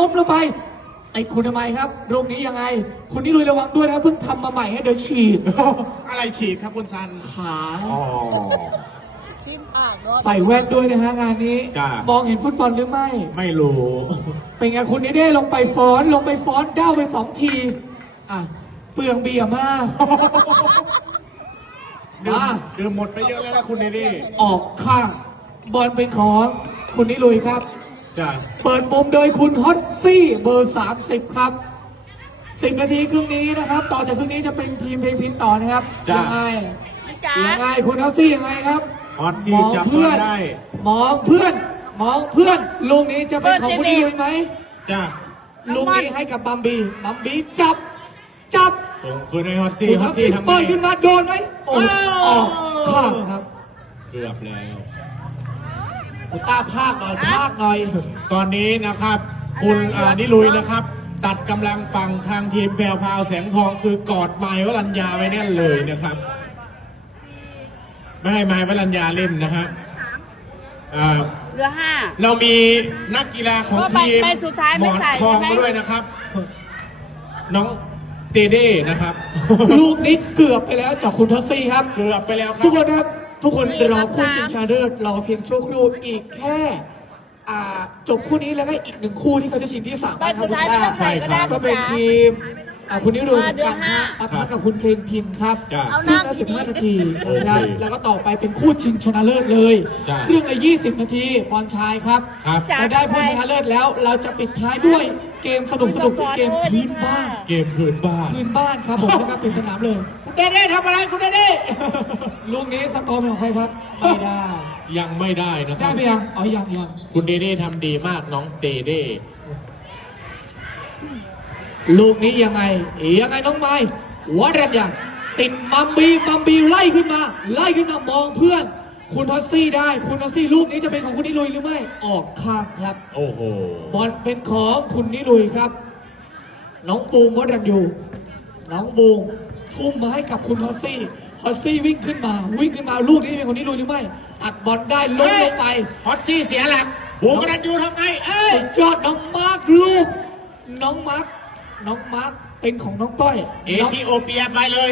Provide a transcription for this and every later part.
ล้มลงไป ไอ้คุณทำไมครับรูปนี้ยังไง คุณนี่ลุยระวังด้วยนะเพิ่งทำมาใหม่ให้เดี๋ยวฉีด อะไรฉีดครับคุณซัน ขาอ๋อ ทิมปากเนาะใส่แว่นด้วยนะฮะงานนี้ จ้ะ มองเห็นฟุตบอลหรือไม่ ไม่รู้ เป็นไงคุณนี่ได้ลงไปฟ้อนลงไปฟ้อนเด้าไปสองที อะ เปลืองเบียร์มาก ดื่มมาดื่มหมดไปเยอะแล้วนะคุณเดดี้ออกข้าง บอลเป็นของคุณนิลุยครับ จ้ะเปิดมุมโดยคุณฮอตซี่เบอร์ 30 ครับ 10 นาทีครึ่งนี้นะครับ ต่อจากครึ่งนี้จะเป็นทีมเพลงพินต่อนะครับยังไงจ๋ายังไงคุณฮอตซี่ยังไงครับออดซีมองจับเพื่เพื่ออนนได้มองเพื่อนมองเพื่อนลูกนี้จะเป็นของคุณนิลุยไหมจ้ะลูกนี้ให้กับบัมบีบัมบีจับจับ ส่งคืนให้ฮอตซีคุณฮฮออตตซีซี่ทำไงเปิดขึ้นมาโดนไหมโอ้อ้าวออกข้างครับ เกือบแล้ว คุณตาภาคหน่อยภาคหน่อย ตอนนี้นะครับ คุณอ่านิลุยนะครับ ตัดกำลังฟังทางทีมแพรวพราวแสงทองคือกอดไม้วรัญญาไว้แน่นเลยนะครับ ไม่ให้ไม้วรัญญาเล่นนะฮะอ่า เหลือห้า เรามีนักกีฬาของก็ใบทีมใบสุดท้ายหไม่มอนใส่ทองใช่ไหม มาด้วยนะครับ น้องเตเด้นะครับ ลูกนี้เกือบไปแล้วจากคุณทัศซี่ครับ เกือบไปแล้วครัทุบกคนครับ ทุกคนสี่รอกับคู่สามชิงชนะเลิศรอเพียงชั่วครู่อีกแค่อ่าจบคู่นี้แล้วก็อีกหนึ่งคู่ที่เขาจะชิงที่สามใบสุดท้ายไม่ต้องใส่ก็ได้ก็เป็นจ๋าทีมอ่าคุณนิรุนอ่าเดือนกันห้าฮะปะทะกับคุณเพลงพินครับจ้ะเอาครึ่งน้ำละทีสิบนี้ห้านาทีโอนะครับเคแล้วก็ต่อไปเป็นคู่ชิงชนะเลิศเลยจ้ะ เครื่องละยี่สิบนาทีบอลชายครับครับ จ้ะ เราได้ผู้ชนะเลิศแล้ว เราจะปิดท้ายด้วยเกมสนุกสนุกๆเกมพื้นบ้าน เกมพื้นบ้าน พื้นบ้านครับผมนะครับเป็นสนามเลย คุณเดเด้ทำอะไรคุณเดเด้ ลูกนี้สกอร์เป็นของใครครับ ไม่ได้ ยังไม่ได้นะคได้รับ ไปยัง อ๋อ ยังยังคุณเดเด้ทำดีมากน้องเตเด้ลูกนี้ยังไง ยังไงน้องไม้หัวแรนยังติดมัมบีมัมบีไล่ขึ้นมา ไล่ขึ้นมามองเพื่อน คุณทอสซี่ได้ คุณทอสซี่ลูกนี้จะเป็นของคุณนิลุยหรือไม่ ออกข้างครับ โอ้โห บอลเป็นของคุณนิลุยครับ น้องบูมวัดรันยูน้องบูมทุ่มมาให้กับคุณทอสซี่ ทอสซี่วิ่งขึ้นมาวิ่งขึ้นมาลูกนี้เป็นของนิลุยหรือไม่ตัดบอลได้ล้มลงไปฮอตซี่เสียหลักบูมกรันยูทำไงเอ้ยสุดยอดน้องมาร์คลูก น้องมาร์คน้องมาร์คเป็นของน้องก้อยเอน้องธิโอเปียไปเลย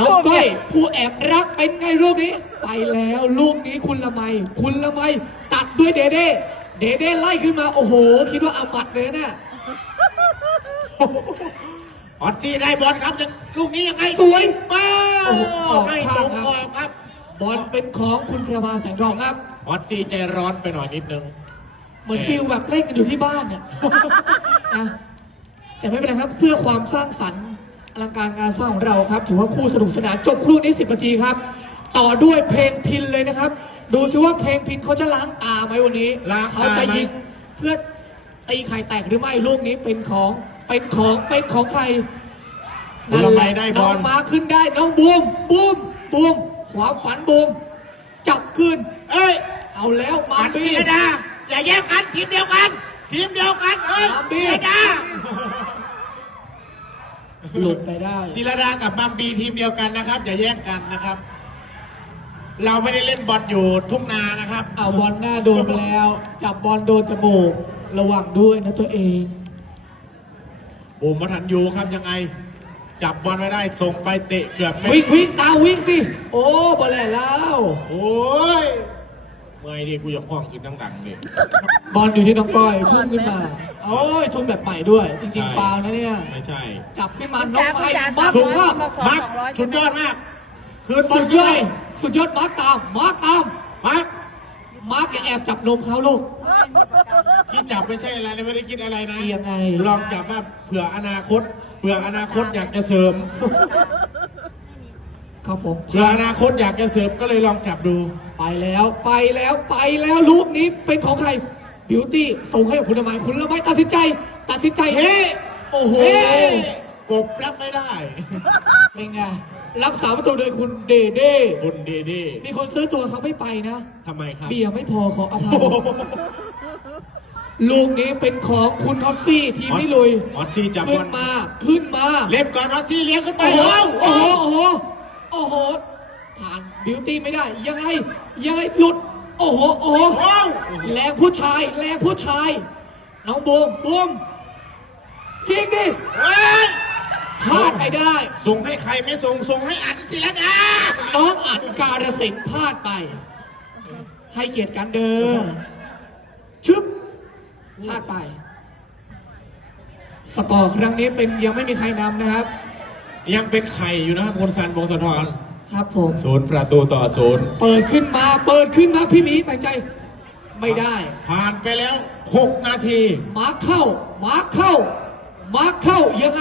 น้องก้อย ผู้แอบรักเป็นไงลูกนี้ ไปแล้วลูกนี้คุณละไม คุณละไม ตัดด้วยเดเด้เดเด้ไล่ขึ้นมา โอ้โห คิดว่าอามัดเลยเนี่ย ฮอตซี่ได้บอลครับจะลูกนี้ยังไงสวยมาโอ้โหออกไม่ข้าตงรงครับออกครับ บอลเป็นของคุณเพรวาแสงทองครับฮอตซี่ใจร้อนไปหน่อยนิดนึง เหมือนฟิลแบบเล่นกันอยู่ที่บ้านเนี่ยนะแต่ไม่เป็นไรครับ เพื่อความสร้างสรรค์อลังการงานสร้างของเราครับ ถือว่าคู่สนุกสนานจบคู่นี้สิบนาทีครับ ต่อด้วยเพลงพินเลยนะครับ ดูซิว่าเพลงพินเขาจะล้างตาไหมวันนี้ล้างตาเขาจะยิงเพื่อตีไข่แตกหรือไม่ลูกนี้เป็นของ เป็นของเป็นของใครผลไม้ได้บน้อองลมาขึ้นได้น้องบูมบูมบูมความฝันบูมจับขึ้น เอ้ย เอาแล้วมาอันบีศิรดาอย่าแยกกันทีมเดียวกัน ทีมเดียวกันเอ้ยมาบีศิรดาหลุดไปได้ศิรดากับมัมบีทีมเดียวกันนะครับ อย่าแยกกันนะครับ เราไม่ได้เล่นบอลอยู่ทุ่งนานะครับ เอาบอลหน้าโดนไปแล้ว จับบอลโดนจมูกระวังด้วยนะตัวเอง บูมวัฒนยูครับยังไง จับบอลไม่ได้ส่งไปเตะเกือบไม่วิ่งวิ่งตามวิ่งสิ โอ้บอลแหล่แล้วโอ้ยเมื่อยดิกูยังคล้องขึ้นดังๆดิบอลอยู่ที่น้องก้อยทุ่มขึ้นมาโอ้ยทุ่มแบบใหม่ด้วย จริงๆฟาวล์นะเนี่ย ไม่ใช่ จับขึ้นมาน้อจ๋างคุณไม้จ๋ามาสาร์มคร้อยว่ามาสองมาร์คสองร้อยสุดยอดมาก คืนบอสุลดยอดสุดยอดมาร์คตามมาร์คตามมาร์ค มาร์คอย่าแอบจับนมเขาลูกคิดจับไม่ใช่อะไรนะไม่ได้คิดอะไรนะยังไงลองจับว่าเผื่ออนาคตเผื่ออนาคตอยากจะเสริมครับผมเผื่ออนาคตอยากจะเสริมก็เลยลองจับดู ไปแล้วไปแล้วไปแล้วลูกนี้เป็นของใครบิวตี้ส่งให้กับคุณละไมคุณละไมตัดสินใจ ตัดสินใจเฮ้โอ้โหเฮ้กบรับไม่ได้เป็นไง รักษาประตูโดยคุณเดเด้คุณเดเด้มีคนซื้อตัวเขาไม่ไปนะ ทำไมครับ เบียร์ไม่พอขออภัยลูกนี้เป็นของคุณท็อฟซี่ทีมนี้ลุยออสซี่จับขึ้บนอลมาขึ้นมา เล่นก่อนออสซี่เลี้ยงขึ้นไปโอ้โหโอ้โหโอ้โหโอ้โหโอ้โหผ่านบิวตี้ไม่ได้ ยังไงยังไงหลุด โอ้โหโอ้โหโอ้โหแรงผู้ชายแรงผู้ชาย น้องบูมบูมยิงดิ เฮ้ยพลาดไปได้ ส่งให้ใครไม่ส่งส่งให้อันศิลดาน้องอัดการสินธุ์พลาดไป ให้เกียรติกันเด้อชึบพลาดไป สกอร์ครั้งนี้เป็นยังไม่มีใครนำนะครับ ยังเป็นไข่อยู่นะครับคุณซันวงศ์สะทรครับผม ศูนย์ประตูต่อศูนย์เปิดขึ้นมา เปิดขึ้นมาพี่หมีแต่งใจ ไม่ได้ ผ่านไปแล้ว 6 นาที มาร์คเข้า มาร์คเข้า มาร์คเข้ายังไง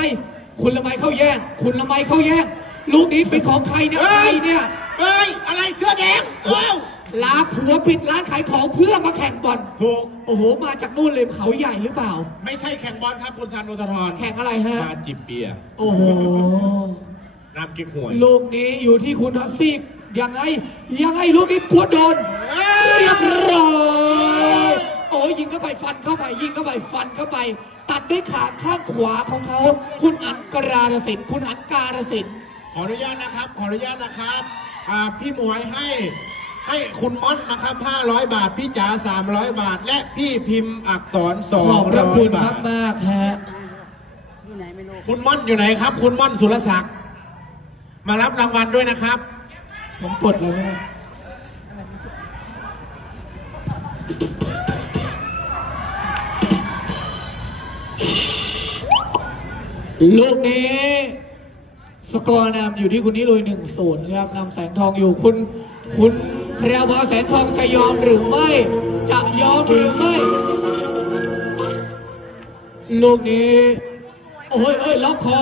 คุณละไมเข้าแย่ง คุณละไมเข้าแย่ง ลูกนี้เป็นของใครเนี่ยเฮ้ใครยเนี่ยเฮ้ย อะไรเสื้อแดงว้าวลาผัวปิดร้านขายของเพื่อมาแข่งบอลถูก โอ้โห มาจากนู่นเลยเขาใหญ่หรือเปล่า ไม่ใช่แข่งบอลครับคุณซันวงศ์สะทรแข่งอะไรฮะ มาจิบเบียร์โอ้โห น้ำกิ๊กหวย ลูกนี้อยู่ที่คุณฮัสซี่ยังไง ยังไงลูกนี้กวดโดนเฮ้ยเรียบร้อยโอ้ยยิงเข้าไปฟันเข้าไปยิงเข้าไปฟันเข้าไป ตัดด้วยขาข้างขวาของเขา คุณอันกราลสินธุ์คุณอันการสินธุ์ขออนุญาตนะครับ ขออนุญาตนะครับอ่าพี่หมวยให้ให้คุณม่อนนะครับ 500 บาท พี่จ๋า300 บาท และพี่พิมพ์อักษรขอบพระคุณ200บาทมากๆฮะอยู่ไหนไม่รู้คุณม่อนอยู่ไหนครับ คุณม่อนสุรศักดิ์มารับรางวัลด้วยนะครับ ผมกดเลยก็ไลูกนี้สกอร์นำอยู่ที่คุณนิรุยหนึ่งศูนย์ครับนำแสงทองอยู่คุณ คุณพรวาแสงทองจะยอมหรือไม่ จะยอมหรือไม่ลูกนี้ โอ้ยเอ้ยล็อกคอ